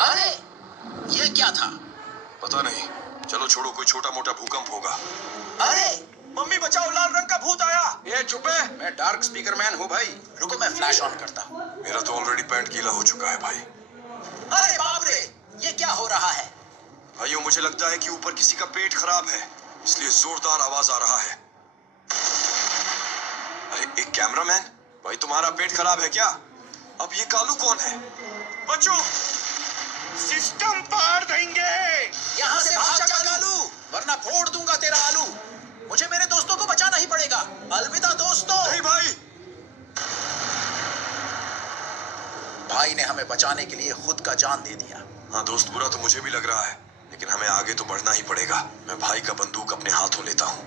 अरे ये क्या था? पता नहीं, चलो छोड़ो, कोई छोटा मोटा भूकंप होगा। अरे मम्मी बचाओ, लाल रंग का भूत आया। ये चुप है, मैं डार्क स्पीकर मैन हूँ भाई। रुको, मैं फ्लैश ऑन करता हूँ। मेरा तो ऑलरेडी पैंट गीला हो चुका है भाई। अरे बाप रे, ये क्या हो रहा है? भाइयों, मुझे लगता है कि ऊपर किसी का पेट खराब है, इसलिए जोरदार आवाज आ रहा है। अरे एक कैमरामैन, भाई तुम्हारा पेट खराब है क्या? अब ये कालू कौन है? बच्चों, सिस्टम पार देंगे। यहाँ से भाग जा कालू, वरना फोड़ दूंगा तेरा आलू। मुझे मेरे दोस्तों को बचाना ही पड़ेगा। अलविदा दोस्तों। नहीं भाई। भाई ने हमें बचाने के लिए खुद का जान दे दिया। हाँ दोस्त, बुरा तो मुझे भी लग रहा है, लेकिन हमें आगे तो बढ़ना ही पड़ेगा। मैं भाई का बंदूक अपने हाथों लेता हूँ।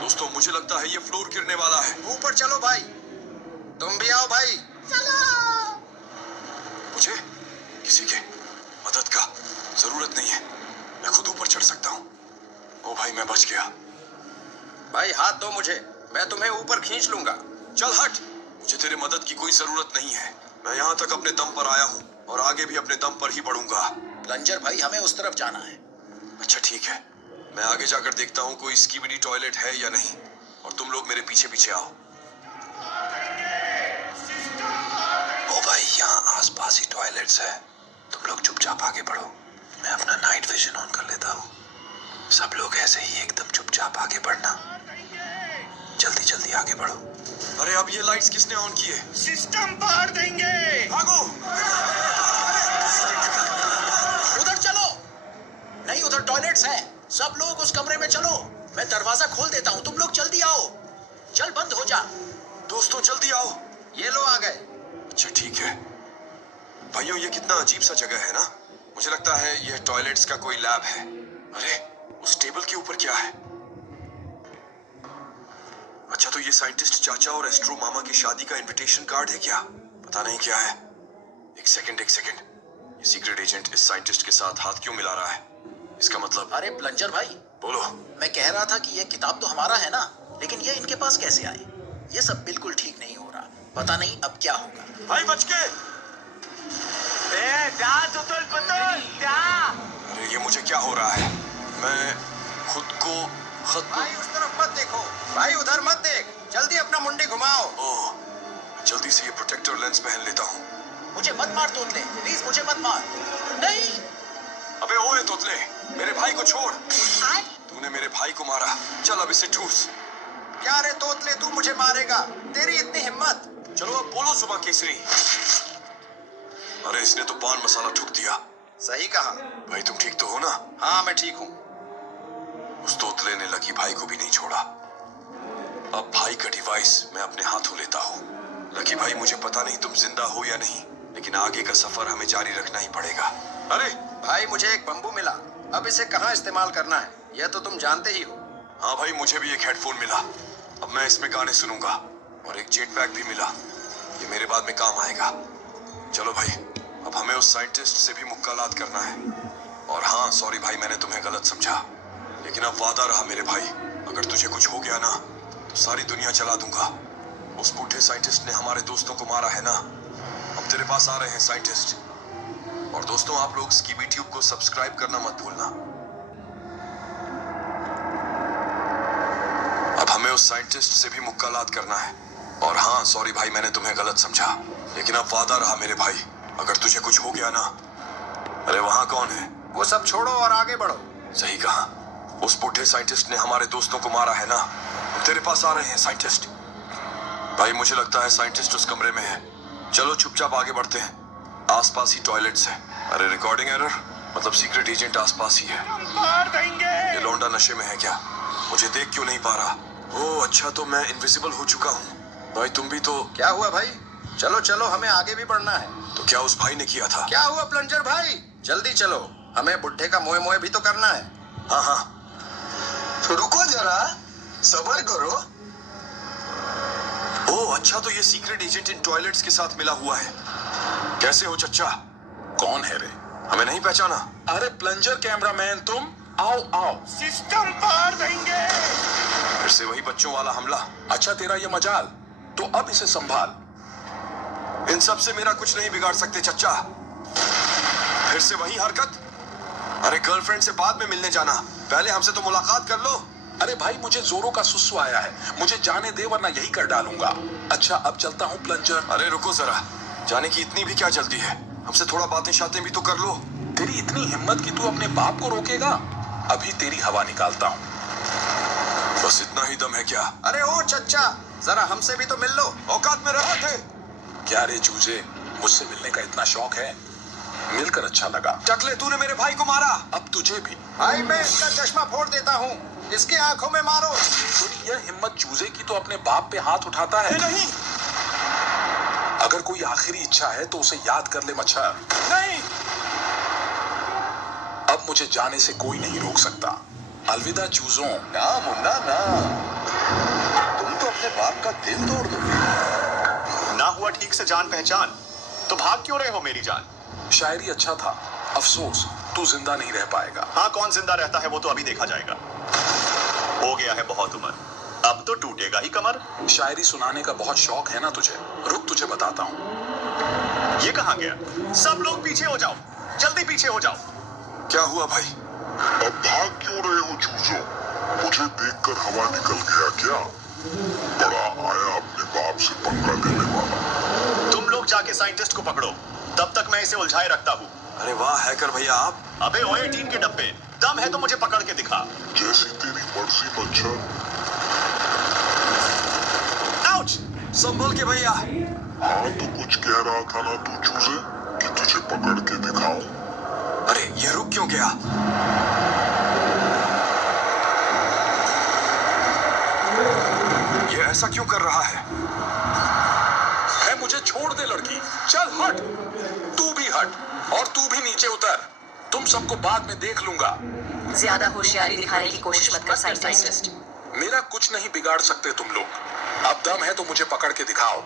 दोस्तों, मुझे लगता है ये फ्लोर गिरने वाला है। ऊपर चलो भाई, तुम भी आओ भाई। मुझे किसी के मदद का जरूरत नहीं है, मैं खुद ऊपर चढ़ सकता हूँ। ओ भाई, मैं बच गया। भाई हाथ दो मुझे, मैं तुम्हें ऊपर खींच लूंगा। चल हट, मुझे तेरे मदद की कोई जरूरत नहीं है। मैं यहाँ तक अपने दम पर आया हूँ और आगे भी अपने दम पर ही बढ़ूंगा। प्लंजर भाई, हमें उस तरफ जाना है। अच्छा ठीक है, मैं आगे जाकर देखता हूँ कोई स्कीबिडी टॉयलेट है या नहीं, और तुम लोग मेरे पीछे पीछे आओ। ओ भाई, यहाँ आसपास ही टॉयलेट्स है, तुम लोग चुपचाप आगे बढ़ो। मैं अपना नाइट विजन ऑन कर लेता हूँ। सब लोग ऐसे ही एकदम चुपचाप आगे बढ़ना, जल्दी जल्दी आगे बढ़ो। अरे अब ये लाइट्स किसने ऑन की है? सिस्टम पार देंगे। भागो। उधर चलो। नहीं, उधर टॉयलेट्स है। सब लोग उस कमरे में चलो। मैं दरवाजा खोल देता हूँ, तुम लोग जल्दी आओ। चल बंद हो जा। दोस्तों जल्दी आओ। ये लो आ गए। अच्छा ठीक है। भाइयों, ये कितना अजीब सा जगह है ना। मुझे लगता है यह टॉयलेट्स का कोई लैब है। अरे उस टेबल के ऊपर क्या है? अच्छा, तो ये साइंटिस्ट चाचा और एस्ट्रो मामा की शादी का इनविटेशन कार्ड है क्या? पता नहीं क्या है। एक सेकंड, ये सीक्रेट एजेंट इस साइंटिस्ट के साथ हाथ क्यों मिला रहा है? इसका मतलब? अरे प्लंजर भाई, बोलो। मैं कह रहा था कि ये किताब तो हमारा है ना, लेकिन ये इनके पास कैसे आए? ये सब बिल्कुल ठीक नहीं हो रहा। पता नहीं अब क्या होगा। भाई बच के। अरे ये मुझे क्या हो रहा है? मैं खुद को भाई उस तरफ मत देखो, भाई उधर मत देख, जल्दी अपना मुंडी घुमाओ। ओह, जल्दी से ये प्रोटेक्टर लेंस पहन लेता हूँ। मुझे मत मार तोतले, प्लीज मुझे मत मार। नहीं। अबे ओए तोतले, मेरे भाई को छोड़। तूने मेरे भाई को मारा, चल अब इसे ठूस। क्या रे तोतले, तू मुझे मारेगा? तेरी इतनी हिम्मत? चलो अब बोलो सुबह केसरी। अरे इसने तो पान मसाला ठुक दिया। सही कहा। भाई तुम ठीक तो हो ना? हाँ मैं ठीक हूँ। उस तोतले ने लकी भाई को भी नहीं छोड़ा। अब भाई का डिवाइस मैं अपने हाथों लेता हूँ। लकी भाई, मुझे पता नहीं तुम जिंदा हो या नहीं, लेकिन आगे का सफर हमें जारी रखना ही पड़ेगा। अरे भाई मुझे एक बम्बू मिला, अब इसे कहाँ इस्तेमाल करना है यह तो तुम जानते ही हो। हाँ भाई, मुझे भी एक हेडफोन मिला, अब मैं इसमें गाने सुनूंगा। और एक जेट पैक भी मिला, ये मेरे बाद में काम आएगा। चलो भाई, अब हमें उस साइंटिस्ट से भी मुक्कालात करना है। और हाँ सॉरी भाई, मैंने तुम्हें गलत समझा, लेकिन अब वादा रहा मेरे भाई, अगर तुझे कुछ हो गया ना तो सारी दुनिया जला दूंगा। उस बूढ़े साइंटिस्ट ने हमारे दोस्तों को मारा है ना, अब तेरे पास आ रहे हैं साइंटिस्ट। और दोस्तों, आप लोग स्कीबी ट्यूब को सब्सक्राइब करना मत भूलना। अब हमें उस साइंटिस्ट से भी मुक्कालात करना है। और हाँ सॉरी भाई, मैंने तुम्हें गलत समझा, लेकिन अब वादा रहा मेरे भाई, अगर तुझे कुछ हो गया ना। अरे वहां कौन है? वो सब छोड़ो और आगे बढ़ो। सही कहा, उस बूढ़े साइंटिस्ट ने हमारे दोस्तों को मारा है ना, अब तेरे पास आ रहे हैं साइंटिस्ट। भाई मुझे लगता है साइंटिस्ट उस कमरे में है, चलो चुपचाप आगे बढ़ते हैं। आसपास ही टॉयलेट्स है। अरे रिकॉर्डिंग एरर, मतलब सीक्रेट एजेंट आसपास ही है। पार देंगे। ये लौंडा नशे में है क्या? मुझे देख क्यों नहीं पा रहा? ओह अच्छा, तो मैं इनविजिबल हो चुका हूँ। भाई तुम भी तो। क्या हुआ भाई? चलो चलो, हमें आगे भी बढ़ना है। तो क्या उस भाई ने किया था? क्या हुआ प्लंजर भाई? जल्दी चलो, हमें बुढ़े का मोए मोए भी तो करना है। हाँ हाँ, तो रुको जरा, सब्र करो। ओह अच्छा, तो ये सीक्रेट एजेंट इन टॉयलेट्स के साथ मिला हुआ है। कैसे हो चच्चा? कौन है रे? हमें नहीं पहचाना? अरे प्लंजर कैमरामैन तुम, आओ आओ। सिस्टम पार देंगे। फिर से वही बच्चों वाला हमला। अच्छा तेरा ये मजाल, तो अब इसे संभाल। इन सब से मेरा कुछ नहीं बिगाड़ सकते चच्चा। फिर से वही हरकत? अरे गर्लफ्रेंड से बाद में मिलने जाना, पहले हमसे तो मुलाकात कर लो। अरे भाई मुझे जोरों का सुसु आया है, मुझे जाने दे वरना यही कर डालूंगा। अच्छा अब चलता हूँ प्लंजर। अरे रुको जरा, जाने की इतनी भी क्या जल्दी है? हमसे थोड़ा बातें शातें भी तो कर लो। तेरी इतनी हिम्मत कि तू अपने बाप को रोकेगा? अभी तेरी हवा निकालता हूँ। बस इतना ही दम है क्या? अरे ओ चच्चा, जरा हमसे भी तो मिल लो। औकात में रहो थे। क्या रे चूजे, मुझसे मिलने का इतना शौक है? मिलकर अच्छा लगा। टकले, तूने मेरे भाई को मारा। अब तुझे भी। भाई मैं इसका चश्मा फोड़ देता हूँ, इसकी आंखों में मारो। तेरी यह हिम्मत चूजे की तो अपने बाप पे हाथ उठाता है। नहीं अगर कोई आखिरी इच्छा है तो उसे याद कर ले मच्छर। नहीं। अब मुझे जाने से कोई नहीं रोक सकता। अलविदा चूजों। ना मुन्ना ना, तुम तो अपने बाप का दिल तोड़ दोगे। ना हुआ ठीक से जान पहचान तो भाग क्यों रहे हो मेरी जान? शायरी अच्छा था, अफसोस तू जिंदा नहीं रह पाएगा। हाँ, कौन जिंदा रहता है वो तो अभी देखा जाएगा। हो गया है बहुत उम्र, अब तो टूटेगा ही कमर। शायरी सुनाने का बहुत शौक है ना तुझे? रुक तुझे बताता हूँ। ये कहाँ गया? सब लोग पीछे हो जाओ, जल्दी पीछे हो जाओ। क्या हुआ भाई? अब भाग क्यों रहे हो चूजो? मुझे देखकर हवा निकल गया क्या? बड़ा आया अपने बाप से पंगा लेने वाला। तुम लोग जाके साइंटिस्ट को पकड़ो, तब तक मैं इसे उलझाए रखता हूँ। अरे वाह हैकर भैया आप। अबे ओए टीन के डब्बे, दम है तो मुझे पकड़ के दिखा। जैसी तेरी मर्जी मच्छर। आउच! संभल के भैया। हाँ तो कुछ कह रहा था ना तू चूजे, कि तुझे पकड़ के दिखाऊं? अरे ये रुक क्यों गया? ये ऐसा क्यों कर रहा है? मुझे छोड़ दे लड़की, चल हट। तू भी हट और तू भी नीचे उतर। तुम सबको बाद में देख लूंगा। ज्यादा होशियारी दिखाने की कोशिश मत कर साइंटिस्ट। मेरा कुछ नहीं बिगाड़ सकते तुम लोग। अब दम है तो मुझे पकड़ के दिखाओ।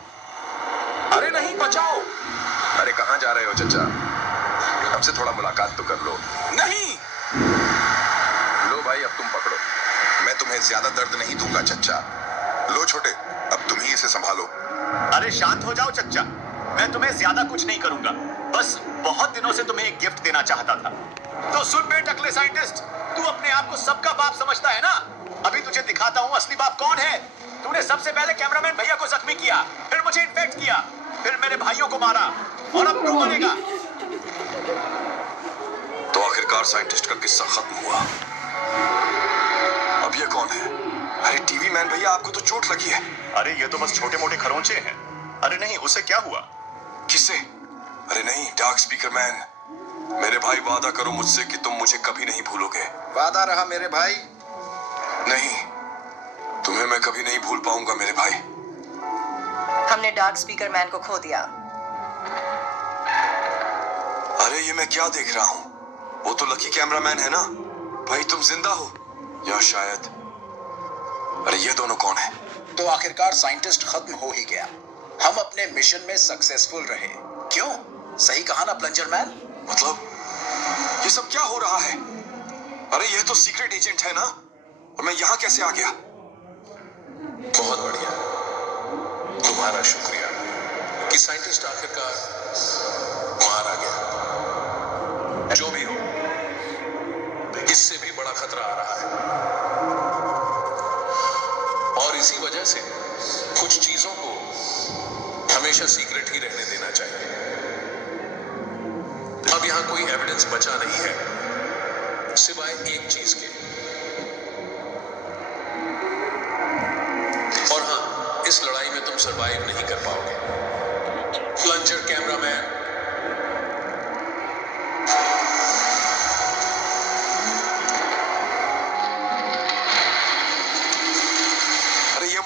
अरे नहीं, बचाओ। अरे कहाँ जा रहे हो चचा? हमसे थोड़ा मुलाकात तो कर लो। नहीं। लो भाई अब तुम पकड़ो। मैं तुम्हें ज्यादा दर्द नहीं दूंगा चचा। लो छोटे, अब तुम ही इसे संभालो। अरे शांत हो जाओ चच्चा, मैं तुम्हें ज्यादा कुछ नहीं करूंगा, बस बहुत दिनों से तुम्हें एक गिफ्ट देना चाहता था। तो सुन बे टकले साइंटिस्ट, तू अपने आप को सबका बाप समझता है ना? अभी तुझे दिखाता हूँ असली बाप कौन है। तूने सबसे पहले कैमरामैन भैया को जख्मी किया, फिर मुझे इन्फेक्ट किया, फिर मेरे भाइयों को मारा, और अब तू मरेगा। तो आखिरकार साइंटिस्ट का किस्सा खत्म हुआ। अब ये कौन है? अरे टीवी मैन भैया, आपको तो चोट लगी है। अरे ये तो बस छोटे मोटे खरोंचे हैं। अरे नहीं, उसे क्या हुआ? किससे? अरे नहीं, डार्क स्पीकर मैन। मेरे भाई वादा करो मुझसे कि तुम मुझे कभी नहीं भूलोगे। वादा रहा मेरे भाई। नहीं, तुम्हें मैं कभी नहीं भूल पाऊंगा मेरे भाई। हमने डार्क स्पीकर मैन को खो दिया। अरे ये मैं क्या देख रहा हूँ? वो तो लकी कैमरामैन है ना? भाई तुम जिंदा हो या शायद। अरे ये दोनों कौन है? तो आखिरकार साइंटिस्ट खत्म हो ही गया। हम अपने मिशन में सक्सेसफुल रहे। क्यों? सही कहा ना प्लंजर मैन? मतलब ये सब क्या हो रहा है? अरे ये तो सीक्रेट एजेंट है ना? और मैं यहाँ कैसे आ गया? बहुत बढ़िया, तुम्हारा शुक्रिया कि साइंटिस्ट आखिरकार मारा गया। जो भी हो, इससे भी बड़ा खतरा आ रहा है, और इसी वजह से कुछ चीजों को हमेशा सीक्रेट ही रहने देना चाहिए। अब यहां कोई एविडेंस बचा नहीं है सिवाय एक चीज के। और हां, इस लड़ाई में तुम सरवाइव नहीं कर पाओगे। प्लंजर कैमरामैन,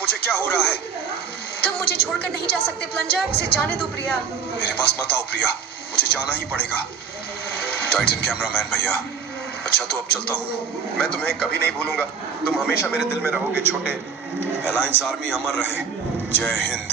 मुझे क्या हो रहा है? तुम मुझे छोड़कर नहीं जा सकते प्लंजर, इसे जाने दो प्रिया। मेरे पास मत आओ प्रिया, मुझे जाना ही पड़ेगा। टाइटन कैमरामैन भैया, अच्छा तो अब चलता हूँ। मैं तुम्हें कभी नहीं भूलूंगा, तुम हमेशा मेरे दिल में रहोगे छोटे। अलायंस आर्मी अमर रहे। जय हिंद।